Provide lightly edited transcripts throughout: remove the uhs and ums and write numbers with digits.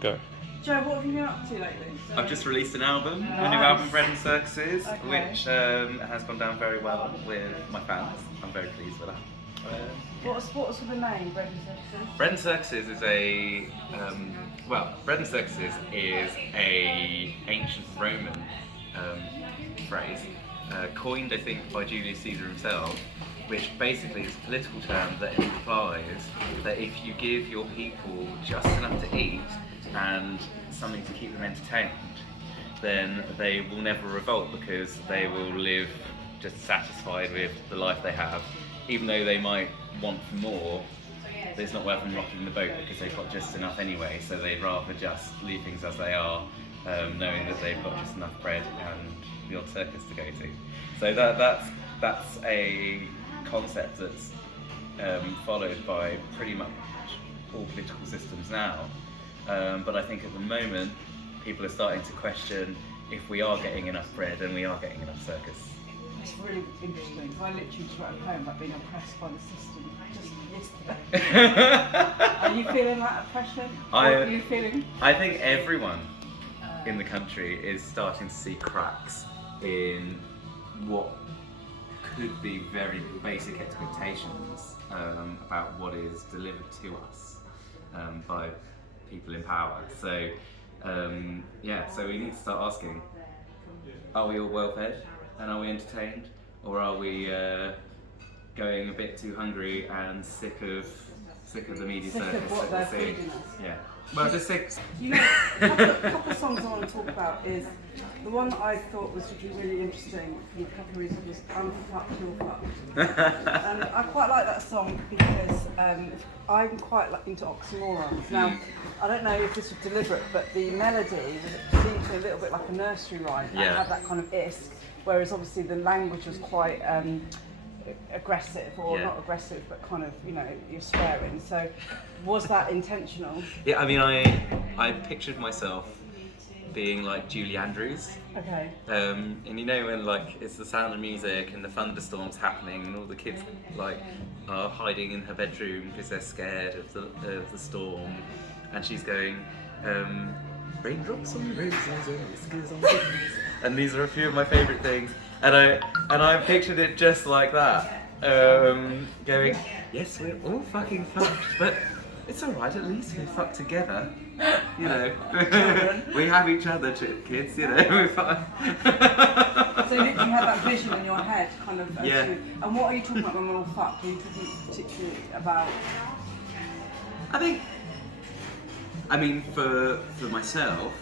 Go. Joe, what have you been up to lately? I've just released an album, Nice. a new album, Bread and Circuses, Okay. which has gone down very well with my fans. I'm very pleased with that. What's the name, Bread and Circuses? Bread and Circuses is a Bread and Circuses is a ancient Roman phrase coined, I think, by Julius Caesar himself, which basically is a political term that implies that if you give your people just enough to eat and something to keep them entertained, then they will never revolt because they will live just satisfied with the life they have. Even though they might want more, it's not worth them rocking the boat because they've got just enough anyway, so they'd rather just leave things as they are, knowing that they've got just enough bread and the odd circus to go to. So that's a concept that's followed by pretty much all political systems now. But I think at the moment, people are starting to question if we are getting enough bread and we are getting enough circus. It's really interesting. I literally just wrote a poem about being oppressed by the system just yesterday. Are you feeling that oppression? What are you feeling? I think everyone in the country is starting to see cracks in what could be very basic expectations about what is delivered to us by people in power. So so we need to start asking, are we all well fed and are we entertained, or are we going a bit too hungry and sick of the media Sick circus of what that they're we're seeing? feeding us. Yeah. Well, just sick. You know, a couple of songs I want to talk about is the one that I thought was really interesting for a couple of reasons was I'm fucked, you're fucked. And I quite like that song because I'm quite into oxymorons. Now, I don't know if this was deliberate, but the melody seemed to be a little bit like a nursery rhyme. Yeah. It had that kind of isk, whereas obviously the language was quite aggressive, or Yeah. not aggressive, but kind of, you know, you're swearing. So was that intentional? Yeah, I mean, I pictured myself being like Julie Andrews. Okay. And you know when like it's the sound of music and the thunderstorms happening and all the kids like are hiding in her bedroom because they're scared of the storm, and she's going, raindrops on roses and whiskers on things. And these are a few of my favourite things. And I pictured it just like that, going, yes, we're all fucking fucked, but it's alright, at least we fuck together, you know. We have each other, kids, you know, we're fine. So you had that vision in your head, kind of. Yeah. And what are you talking about when we're all fucked? Are you talking particularly about? I mean, for myself,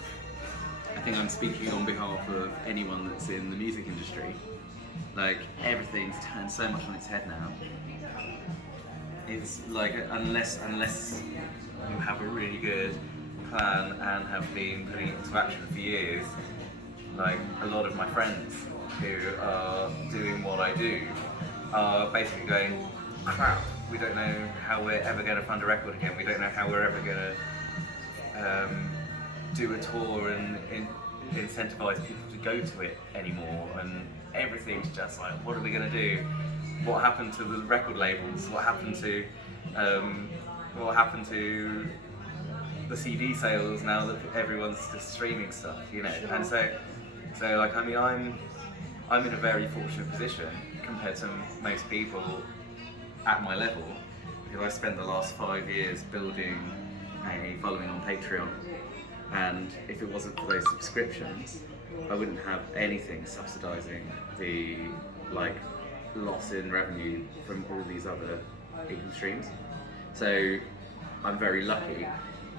I think I'm speaking on behalf of anyone that's in the music industry. Like, everything's turned so much on its head now. It's like, unless you have a really good plan and have been putting it into action for years, like a lot of my friends who are doing what I do are basically going, crap, we don't know how we're ever going to fund a record again, we don't know how we're ever going to do a tour and incentivize people to go to it anymore, and everything's just like, what are we going to do? What happened to the record labels? What happened to the CD sales now that everyone's just streaming stuff, you know? And so like, I mean, I'm in a very fortunate position compared to most people at my level, because I spent the last 5 years building a following on Patreon. And if it wasn't for those subscriptions, I wouldn't have anything subsidising the like loss in revenue from all these other income streams. So I'm very lucky,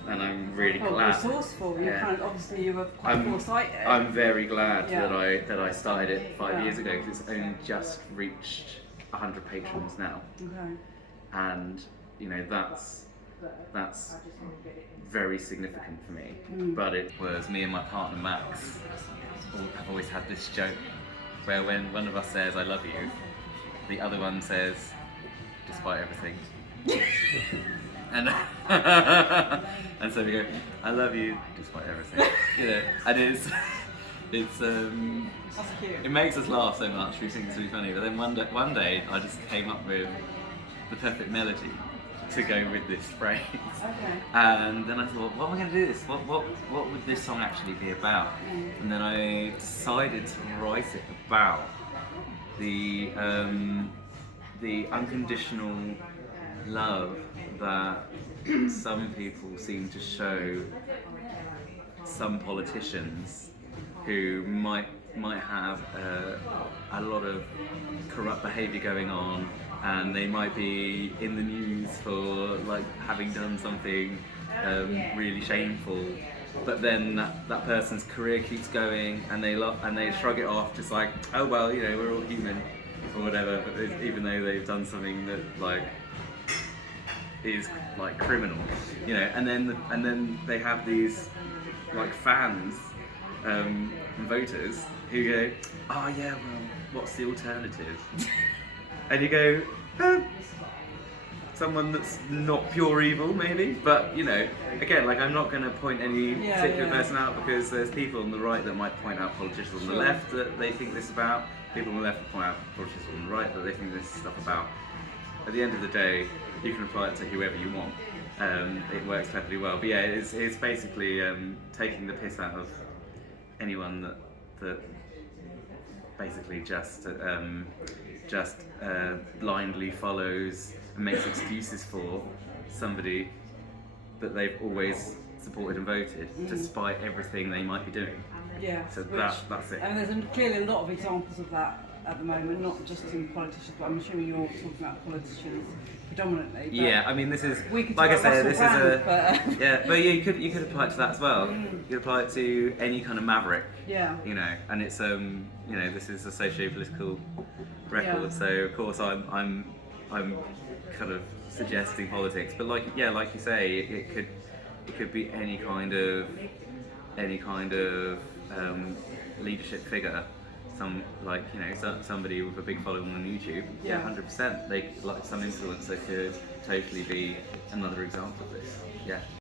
and I'm really glad. Resourceful. You kind of, obviously you were quite foresighted. I'm very glad that I started it 5 years ago, because it's only just reached 100 patrons now. Okay. And you know that's very significant for me. But it was me and my partner Max have always had this joke where when one of us says I love you, the other one says despite everything. and and so we go, I love you despite everything. You know, and it's That's cute. it makes us laugh so much, we think it's really funny, but then one day I just came up with the perfect melody to go with this phrase. Okay. And then I thought, what am I going to do this? What would this song actually be about? And then I decided to write it about the unconditional love that some people seem to show some politicians who might have a lot of corrupt behaviour going on, and they might be in the news for like having done something really shameful, but then that person's career keeps going, and they shrug it off, just like, oh well, you know, we're all human or whatever. But even though they've done something that like is like criminal, you know, and then they have these like fans and voters who go, oh yeah, well, what's the alternative? And you go, someone that's not pure evil, maybe. But you know, again, like, I'm not going to point any particular person out, because there's people on the right that might point out politicians on the left that they think this about. People on the left point out politicians on the right that they think this stuff about. At the end of the day, you can apply it to whoever you want. It works perfectly well. But yeah, it's basically taking the piss out of anyone that basically just blindly follows and makes excuses for somebody that they've always supported and voted, despite everything they might be doing. Yeah. So that's it. And there's clearly a lot of examples of that at the moment, not just in politicians, but I'm assuming you're talking about politicians predominantly. But yeah, I mean, this is, we could like I talk said, about this is Russell a Brand, yeah, but you could apply it to that as well. You could apply it to any kind of maverick. Yeah. You know, and it's you know, this is a socio-political record, Yeah. so of course I'm kind of suggesting politics, but like you say, it could be any kind of leadership figure. Some, like, you know, somebody with a big following on YouTube. Yeah, 100%. They, like, some influencer could totally be another example of this. Yeah.